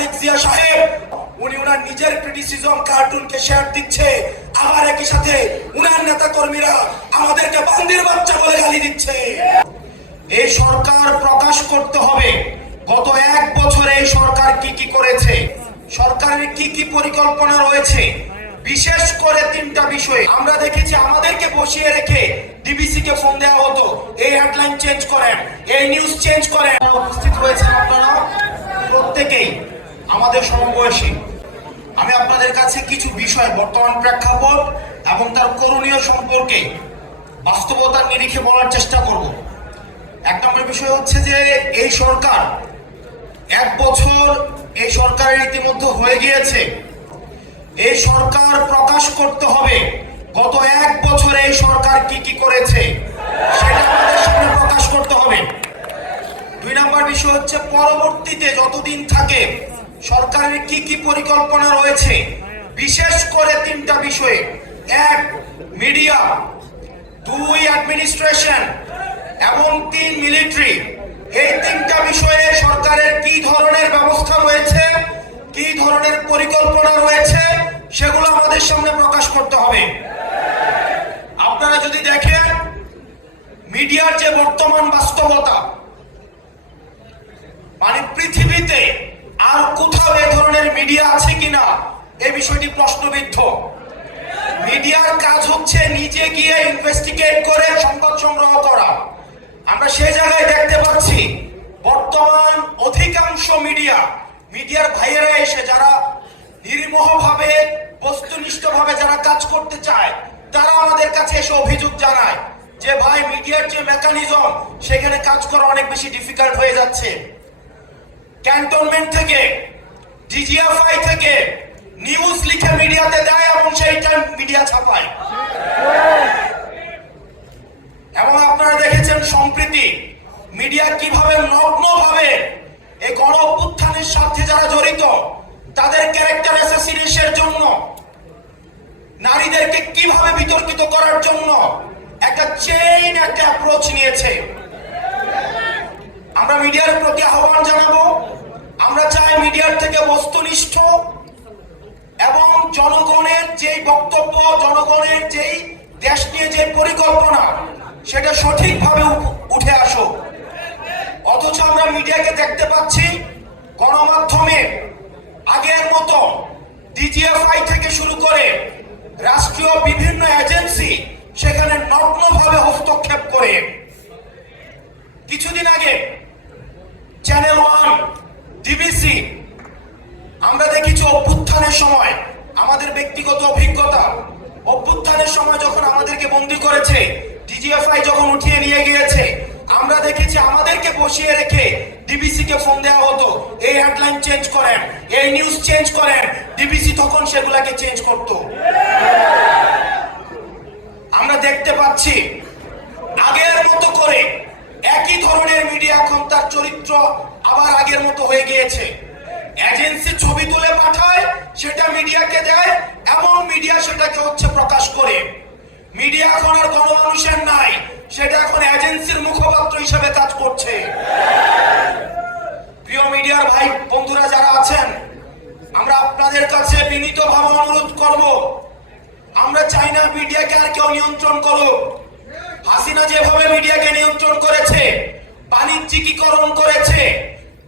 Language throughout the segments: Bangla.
তারেক জিয়া সাহেব উনি ওনার নিজের ক্রিটিসিজম কার্টুনকে শেয়ার দিচ্ছে, আবার একই সাথে উনার নেতা কর্মীরা আমাদেরকে বান্দির বাচ্চা বলে গালি দিচ্ছে। এই সরকার প্রকাশ করতে হবে গত 1 বছরে এই সরকার কি কি করেছে, সরকারের কি কি পরিকল্পনা রয়েছে। বিশেষ করে 3টা বিষয়ে আমরা দেখেছি আমাদেরকে বসিয়ে রেখে ডিবিসি কে ফোন দেওয়া হতো, এই হেডলাইন চেঞ্জ করেন, এই নিউজ চেঞ্জ করেন। উপস্থিত হয়েছেন আপনারা প্রত্যেকেই আমাদের সমবয়সী। আমি আপনাদের কাছে কিছু বিষয় বর্তমান প্রেক্ষাপট এবং তার করণীয় সম্পর্কে বাস্তবতার নিরিখে বলার চেষ্টা করব। 1 নম্বর বিষয় হচ্ছে যে এই সরকার 1 বছর এই সরকারের ইতিমধ্যে হয়ে গিয়েছে। এই সরকার প্রকাশ করতে হবে গত 1 বছরে এই সরকার কি কি করেছে, সেটা আমাদের সামনে প্রকাশ করতে হবে। 2 নম্বর বিষয় হচ্ছে পরবর্তীতে যতদিন থাকে সরকারের কি কি পরিকল্পনা রয়েছে। বিশেষ করে 3টা বিষয়ে, 1 মিডিয়া, 2 অ্যাডমিনিস্ট্রেশন এবং 3 মিলিটারি। এই 3টা বিষয়ে সরকারের কি ধরনের ব্যবস্থা রয়েছে, কি ধরনের পরিকল্পনা রয়েছে, সেগুলো আমাদের সামনে প্রকাশ করতে হবে। আপনারা যদি দেখেন মিডিয়ার যে বর্তমান বাস্তবতা, মানে পৃথিবীতে আর কোথাও এই ধরনের মিডিয়া আছে কিনা এই বিষয়টি প্রশ্নবিদ্ধ। মিডিয়ার কাজ হচ্ছে নিজে গিয়ে ইনভেস্টিগেট করে সংবাদ সংগ্রহ করা। আমরা সেই জায়গায় দেখতে পাচ্ছি বর্তমান অধিকাংশ মিডিয়ার ভাইয়েরা এসে যারা নির্মোহভাবে বস্তুনিষ্ঠভাবে যারা কাজ করতে চায় তারা আমাদের কাছে এসে অভিযোগ জানায় যে ভাই মিডিয়ার যে মেকানিজম সেখানে কাজ করা অনেক বেশি ডিফিকাল্ট হয়ে যাচ্ছে। ক্যান্টনমেন্ট থেকে, ডিজিএফআই থেকে নিউজ লিখে মিডিয়াতে দেয় এবং সেইটা মিডিয়া ছাপায়। এবং আপনারা দেখেছেন সম্প্রতি মিডিয়া কিভাবে নগ্নভাবে এই গণ অভ্যুত্থানের সাথে যারা জড়িত তাদের ক্যারেক্টার অ্যাসাসিনেশনের জন্য, নারীদেরকে কিভাবে বিতর্কিত করার জন্য একটা চেইন একটা অ্যাপ্রোচ নিয়েছে। আমরা মিডিয়ার প্রতি আহ্বান জানাবো, আমরা চাই মিডিয়ার থেকে বস্তুনিষ্ঠ এবং জনগণের যেই বক্তব্য, জনগণের যেই দেশ নিয়ে যে পরিকল্পনা সেটা সঠিকভাবে উঠে আসুক। অথচ আমরা মিডিয়াকে দেখতে পাচ্ছি গণমাধ্যমে আগের মতো ডিজিএফআই থেকে শুরু করে রাষ্ট্রীয় বিভিন্ন এজেন্সি সেখানে নগ্নভাবে হস্তক্ষেপ করে। কিছুদিন আগে চ্যানেল 1, ডিবিসি আমরা দেখেছি অভ্যুত্থানের সময় আমাদের ব্যক্তিগত অভিজ্ঞতা, অভ্যুত্থানের সময় যখন আমাদেরকে বন্দী করেছে, ডিজিএফআই যখন উঠিয়ে নিয়ে গিয়েছে, আমরা দেখেছি আমাদেরকে বসিয়ে রেখে ডিবিসি কে ফোন দেওয়া হতো, এই হেডলাইন চেঞ্জ করেন, এই নিউজ চেঞ্জ করেন। ডিবিসি তখন সেগুলাকে চেঞ্জ করত। আমরা দেখতে পাচ্ছি আগের মতো করে একই ধরনের মিডিয়া এখন তার চরিত্র আবার আগের মতো হয়ে গিয়েছে। এজেন্সি ছবি তুলে পাঠায়, সেটা মিডিয়াকে দেয় এবং মিডিয়া সেটাকে প্রকাশ করে। মিডিয়া এখন আর গণমানুষের নাই, সেটা এখন এজেন্সির মুখপাত্র হিসেবে কাজ করছে। প্রিয় মিডিয়ার ভাই বন্ধুরা যারা আছেন, আমরা আপনাদের কাছে বিনীতভাবে অনুরোধ করব, আমরা চাই না মিডিয়াকে আর কেউ নিয়ন্ত্রণ করুক। হাসিনা যেভাবে মিডিয়াকে নিয়ন্ত্রণ করেছে, বাণিজ্যিকীকরণ করেছে,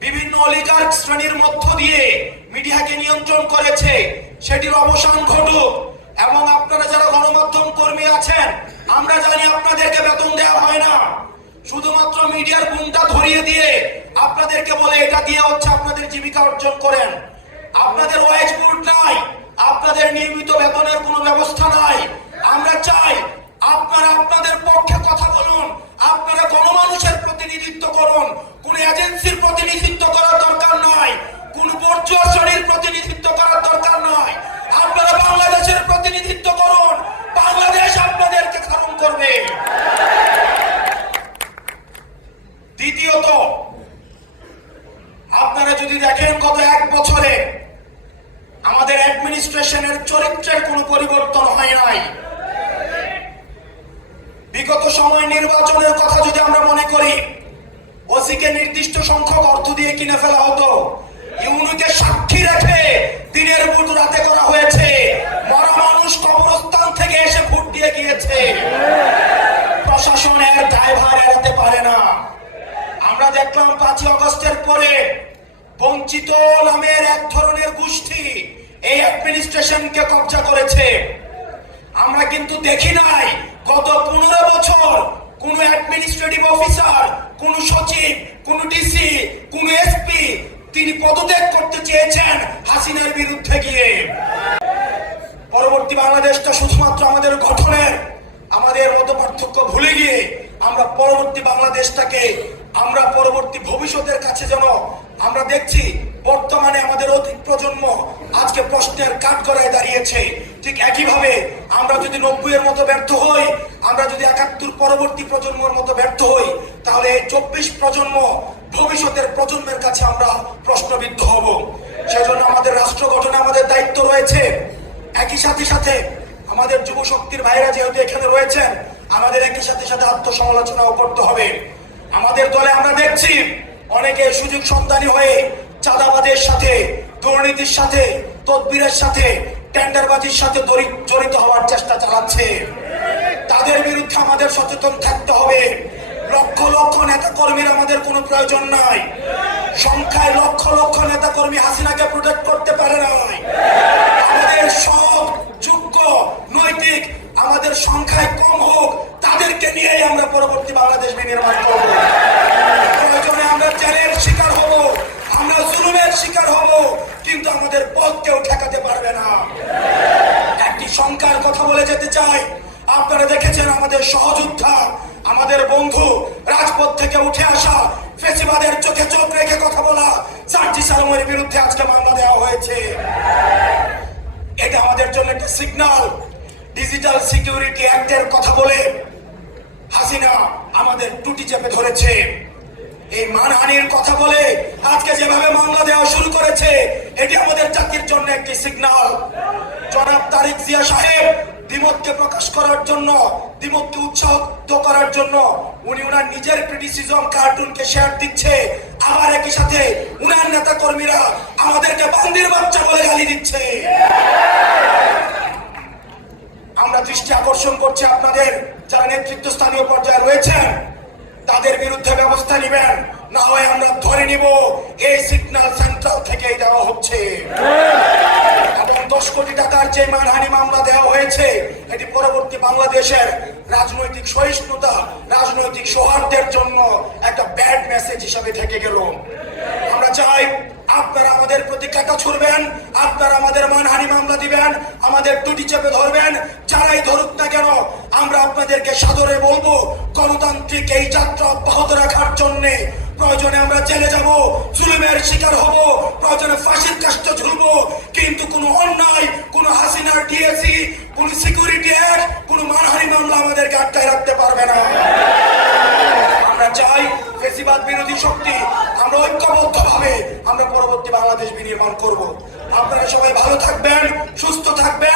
বিভিন্ন অলিগার্ক শ্রেণীর মধ্য দিয়ে মিডিয়াকে নিয়ন্ত্রণ করেছে, সেটির অবসান ঘটুক। এবং আপনারা যারা গণমাধ্যম কর্মী আছেন, আমরা জানি আপনাদেরকে বেতন দেওয়া হয় না, শুধুমাত্র মিডিয়ার গুণটা ধরিয়ে দিয়ে আপনাদেরকে বলে এটা দিয়ে আপনাদের জীবিকা অর্জন করেন। আপনাদের ওয়েজ বোর্ড নাই, আপনাদের নিয়মিত বেতনের কোনো ব্যবস্থা নাই। আমরা চাই আপনারা আপনাদের পক্ষে কথা বলুন, আপনারা গণমানুষের প্রতিনিধিত্ব করুন। কোন এজেন্সির প্রতিনিধিত্ব করার দরকার নয়, কোন বর্জুয়া শ্রেণীর প্রতিনিধিত্ব করার দরকার নয়। আপনারা বাংলাদেশের প্রতিনিধিত্ব করুন, বাংলাদেশ আপনাদেরকে ধারণ করবে। দ্বিতীয়ত, আপনারা যদি দেখেন গত 1 বছরে আমাদের অ্যাডমিনিস্ট্রেশনের চরিত্রের কোনো পরিবর্তন হয় নাই। বিগত সময় নির্বাচনের কথা যদি আমরা মনে করি, ওসিকে নির্দিষ্ট সংখ্যক অর্থ দিয়ে কিনে ফেলা হতো, ইউনিকে দেখলাম 5ই আগস্টের পরে বঞ্চিত নামের এক ধরনের গোষ্ঠী এই অ্যাডমিনিস্ট্রেশনকে কব্জা করেছে। আমরা কিন্তু দেখি নাই গত 15 বছর কোন অ্যাডমিনিস্ট্রেটিভ অফিসার, কোন সচিব, কোন ডিসি, কোন এসপি তিনি পদত্যাগ করতে চেয়েছেন হাসিনার বিরুদ্ধে গিয়ে। পরবর্তী বাংলাদেশটা শুধুমাত্র আমাদের গঠনের, আমাদের মতপার্থক্য ভুলে গিয়ে আমরা পরবর্তী বাংলাদেশটাকে আমরা পরবর্তী ভবিষ্যতের কাছে যেন আমরা দেখছি বর্তমানে আমাদের অতীত প্রজন্ম আজকে প্রশ্নের কাঠগড়ায় দাঁড়িয়েছে। ঠিক একইভাবে আমরা যদি 90-এর মতো ব্যর্থ হই, আমরা যদি 71 পরবর্তী প্রজন্মের মতো ব্যর্থ হই, তাহলে এই 24 প্রজন্ম ভবিষ্যতের প্রজন্মের কাছে আমরা প্রশ্নবিদ্ধ হব। সেজন্য আমাদের রাষ্ট্র গঠনে আমাদের দায়িত্ব রয়েছে। একই সাথে আমাদের যুব শক্তির ভাইরা যেহেতু এখানে রয়েছেন, আমাদের একই সাথে আত্মসমালোচনাও করতে হবে। আমাদের দলে আমরা দেখছি অনেকে সুযোগ সন্ধানী হয়ে চাঁদাবাজের সাথে, দুর্নীতির সাথে, তদবিরের সাথে, টেন্ডারবাজির সাথে জড়িত হওয়ার চেষ্টা চালাচ্ছে। তাদের বিরুদ্ধে আমাদের সচেতন থাকতে হবে। লক্ষ লক্ষ নেতা কর্মীর আমাদের কোনো প্রয়োজন নাই। সংখ্যায় লক্ষ লক্ষ নেতা কর্মী হাসিনাকে প্রোটেক্ট করতে পারে নাই। আমাদের সব যোগ্য নৈতিক আমাদের সংখ্যায় কম হোক, তাদেরকে নিয়েই আমরা পরবর্তী বাংলাদেশ বিনির্মাণ করব। প্রয়োজনে আমরা জেলের শিকার হব, আমরা জুলুমের শিকার হব, কিন্তু আমাদের পথ কেউ ঠেকাতে পারবে না। একটি সংখ্যার কথা বলে যেতে চাই। আপনারা দেখেছেন আমাদের সহযোদ্ধা, আমাদের বন্ধু, রাজপথ থেকে উঠে আসা ফেসিবাদের চোখে চোখ রেখে কথা বলা সার্জিস আলমের বিরুদ্ধে আজকে মামলা দেওয়া হয়েছে। এটা আমাদের জন্য একটা সিগন্যাল। ডিজিটাল সিকিউরিটি অ্যাক্টের কথা বলে হাসিনা আমাদের টুটি চেপে ধরেছে। এই মানহানির কথা বলে আজকে যেভাবে মামলা দেওয়া শুরু করেছে, এটি আমাদের জাতির জন্য একটি সিগন্যাল। জনাব তারেক জিয়া সাহেব দ্বিমতকে প্রকাশ করার জন্য, দ্বিমতকে উৎসাহিত করার জন্য উনি ওনার নিজের ক্রিটিসিজম কার্টুনকে শেয়ার দিচ্ছে, আবার একই সাথে উনার নেতা কর্মীরা আমাদেরকে বান্দির বাচ্চা বলে গালি দিচ্ছে। আমরা দৃষ্টি আকর্ষণ করছি আপনাদের যারা নেতৃত্ব স্থানীয় পর্যায়ে রয়েছেন, তাদের বিরুদ্ধে ব্যবস্থা নেবেন, না হয় আমরা ধরে নিব এই সিগন্যাল সেন্ট্রাল থেকেই দেওয়া হচ্ছে। এবং 10 কোটি টাকার যে মানহানি মামলা দেওয়া হয়েছে, এটি পরবর্তী বাংলাদেশের রাজনৈতিক সহিষ্ণুতা, রাজনৈতিক সৌহার্দ্যের জন্য একটা ব্যাড মেসেজ হিসাবে থেকে গেল। আমরা চাই আপনারা আমাদের প্রতি কাঁটা ছুড়বেন, আপনারা আমাদের মানহানি মামলা দিবেন, আমাদের টুটি চেপে ধরবেন, যারাই ধরুক না কেন আমরা আপনাদেরকে সাদরে বলবো গণতান্ত্রিক এই যাত্রা অব্যাহত রাখার জন্য প্রয়োজনে আমরা জেলে যাব, জুলুমের শিকার হব, প্রয়োজনে ফাঁসির কাস্তে ঝুলবো, কিন্তু কোনো অন্যায়, কোনো হাসিনার ডিএসি, কোনো সিকিউরিটি অ্যাক্ট, কোনো মানহানি মামলা আমাদেরকে আটকায় রাখতে পারবে না। আমরা চাই ফেসিবাদ বিরোধী শক্তি আমরা ঐক্যবদ্ধভাবে আমরা পরবর্তী বাংলাদেশ বিনির্মাণ করব। আপনারা সবাই ভালো থাকবেন, সুস্থ থাকবেন।